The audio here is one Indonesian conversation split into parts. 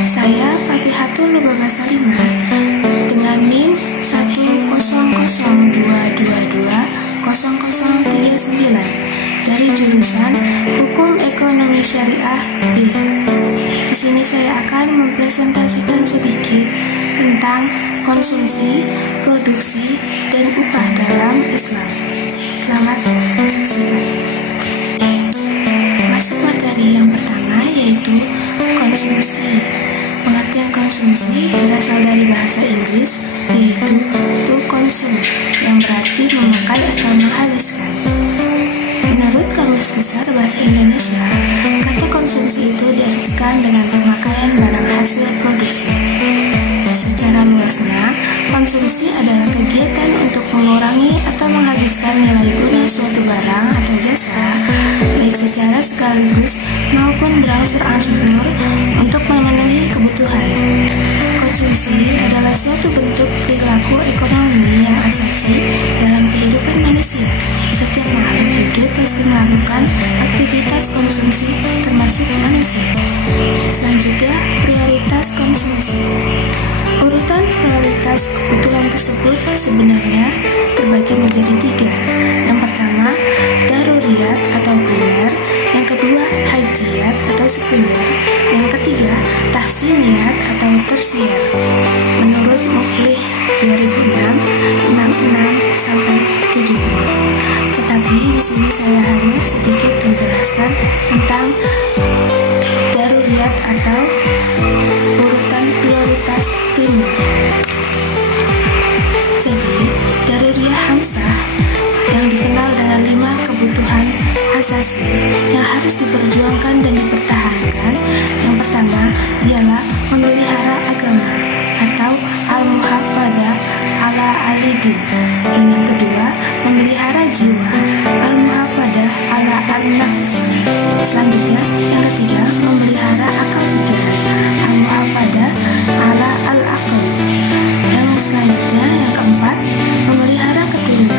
Saya Fatihatul Lubaba Salimah dengan NIM 10022200039 dari jurusan Hukum Ekonomi Syariah B. Di sini saya akan mempresentasikan sedikit tentang konsumsi, produksi, dan upah dalam Islam. Selamat menyaksikan. Masuk materi yang pertama, yaitu konsumsi. Pengertian konsumsi berasal dari bahasa Inggris, yaitu to consume, yang berarti memakai atau menghabiskan. Menurut Kamus Besar Bahasa Indonesia, kata konsumsi itu diartikan dengan pemakaian barang hasil produksi. Secara luasnya, konsumsi adalah kegiatan untuk mengurangi atau menghabiskan nilai guna suatu barang atau jasa, baik secara sekaligus maupun berangsur-angsur untuk memenuhi kebutuhan. Konsumsi adalah suatu bentuk perilaku ekonomi yang asasi dalam kehidupan manusia. Setiap makhluk hidup pasti melakukan aktivitas konsumsi, termasuk manusia. Selanjutnya, prioritas konsumsi. Urutan prioritas kebutuhan tersebut sebenarnya terbagi menjadi 3. Yang pertama, daruriyat atau primer. Yang kedua, hajiyat atau sekunder. Yang ketiga, tahsiniyat atau tersier. Menurut Muflih 2006, 66-70. Tetapi di sini saya hanya sedikit menjelaskan tentang daruriyat atau urutan prioritas primer. Jadi, daruriyah hamsah yang dikenal dengan 5 kebutuhan asasi yang harus diperjuangkan dan dipertahankan. Yang pertama ialah memelihara agama atau al-muhafadah ala al-din. Dan yang kedua, memelihara jiwa, al-muhafadah ala al-nafs. Selanjutnya, yang ketiga, memelihara akal pikiran, al-muhafadah ala al-aql. Yang selanjutnya, yang keempat, memelihara keturunan,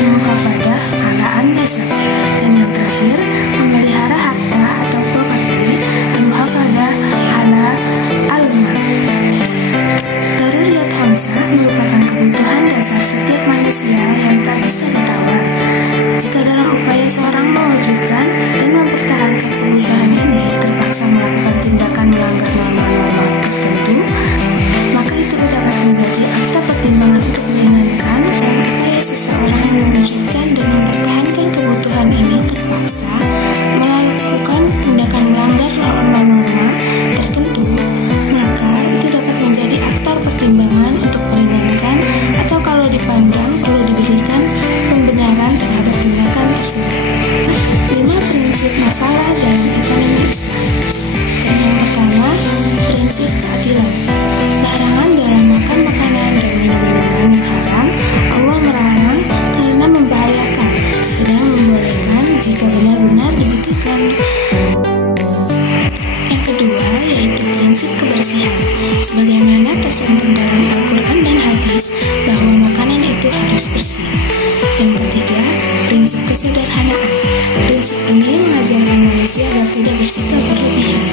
al-muhafadah ala an-nasab. Dan yang terakhir, memelihara harta atau properti, al-muhafadah ala al-mal. Daruriyat hamsah merupakan kebutuhan dasar setiap manusia yang tak bisa ditawar. Jika dalam upaya seorang mewujudkan dan mempertahankan kebutuhan ini terpaksa melakukan tindakan melanggar norma-norma tertentu, maka itu dapat menjadi akta pertimbangan untuk meringankan dalam upaya seseorang mewujudkan dan mempertahankan kebutuhan ini terpaksa melakukan tindakan melanggar norma-norma tertentu, maka itu dapat menjadi akta pertimbangan untuk meringankan atau kalau dipandang perlu diberikan pembenaran terhadap tindakan tersebut. 5 prinsip masalah dalam ekonomi Islam. Dan yang pertama, prinsip keadilan. Larangan dalam makan makanan dan minum-minuman yang haram, Allah melarang karena membahayakan, sedang membolehkan jika benar-benar dibutuhkan. Yang kedua, yaitu prinsip kebersihan. Sebagaimana tercantum dalam Al-Quran dan hadis bahwa makanan itu harus bersih. Yang ketiga, prinsip kesederhanaan. Prinsip ini mengajarkan manusia agar tidak bersikap berlebihan.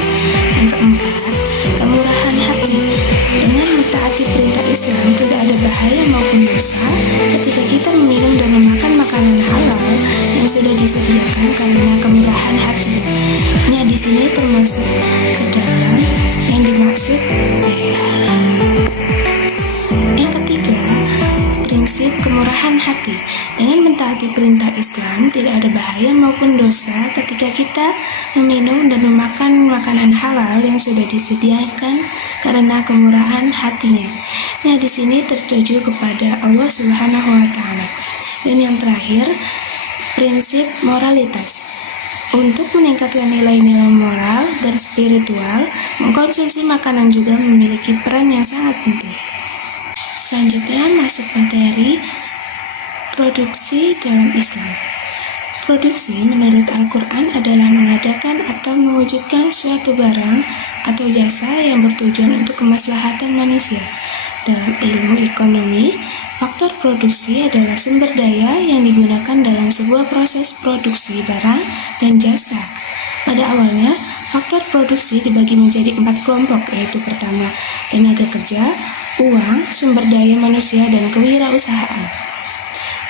Yang keempat, kemurahan hati. Dengan mentaati perintah Islam, tidak ada bahaya maupun dosa ketika kita meminum dan memakan makanan halal yang sudah disediakan karena kemurahan hati. Nah, di sini termasuk ke dalam yang dimaksud Yang ketiga, prinsip kemurahan hati. Dengan mentaati perintah Islam, tidak ada bahaya maupun dosa ketika kita meminum dan memakan makanan halal yang sudah disediakan karena kemurahan hatinya. Nah, di sini tertuju kepada Allah Subhanahu wa taala. Dan yang terakhir, prinsip moralitas. Untuk meningkatkan nilai-nilai moral dan spiritual, mengkonsumsi makanan juga memiliki peran yang sangat penting. Selanjutnya masuk materi produksi dalam Islam. Produksi menurut Al-Quran adalah mengadakan atau mewujudkan suatu barang atau jasa yang bertujuan untuk kemaslahatan manusia. Dalam ilmu ekonomi, faktor produksi adalah sumber daya yang digunakan dalam sebuah proses produksi barang dan jasa. Pada awalnya, Faktor produksi dibagi menjadi 4 kelompok, yaitu pertama, tenaga kerja, uang, sumber daya manusia, dan kewirausahaan.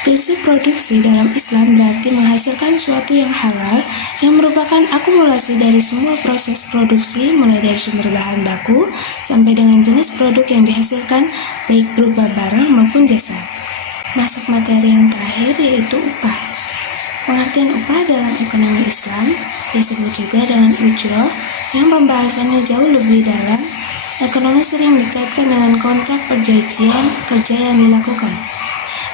Prinsip produksi dalam Islam berarti menghasilkan suatu yang halal yang merupakan akumulasi dari semua proses produksi mulai dari sumber bahan baku sampai dengan jenis produk yang dihasilkan baik berupa barang maupun jasa. Masuk materi yang terakhir yaitu upah. Pengertian upah dalam ekonomi Islam disebut juga dengan ujroh yang pembahasannya jauh lebih dalam. Ekonomi sering dikaitkan dengan kontrak perjanjian kerja yang dilakukan.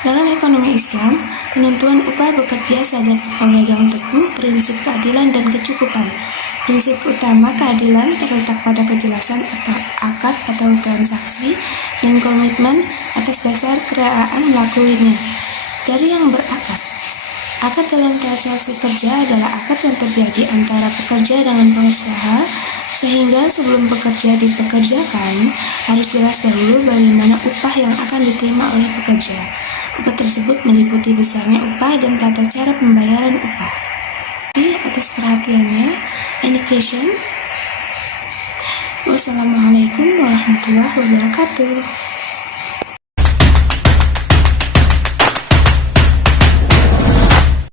Dalam ekonomi Islam, penentuan upah bekerja agar memegang teguh prinsip keadilan dan kecukupan. Prinsip utama keadilan terletak pada kejelasan akad atau transaksi dan komitmen atas dasar kerelaan melakukannya. Dari yang berakad, akad dalam transaksi kerja adalah akad yang terjadi antara pekerja dengan pengusaha, sehingga sebelum pekerja dipekerjakan, harus jelas dahulu bagaimana upah yang akan diterima oleh pekerja. Upah tersebut meliputi besarnya upah dan tata cara pembayaran upah. Terima kasih atas perhatiannya. Any question? Wassalamualaikum warahmatullahi wabarakatuh.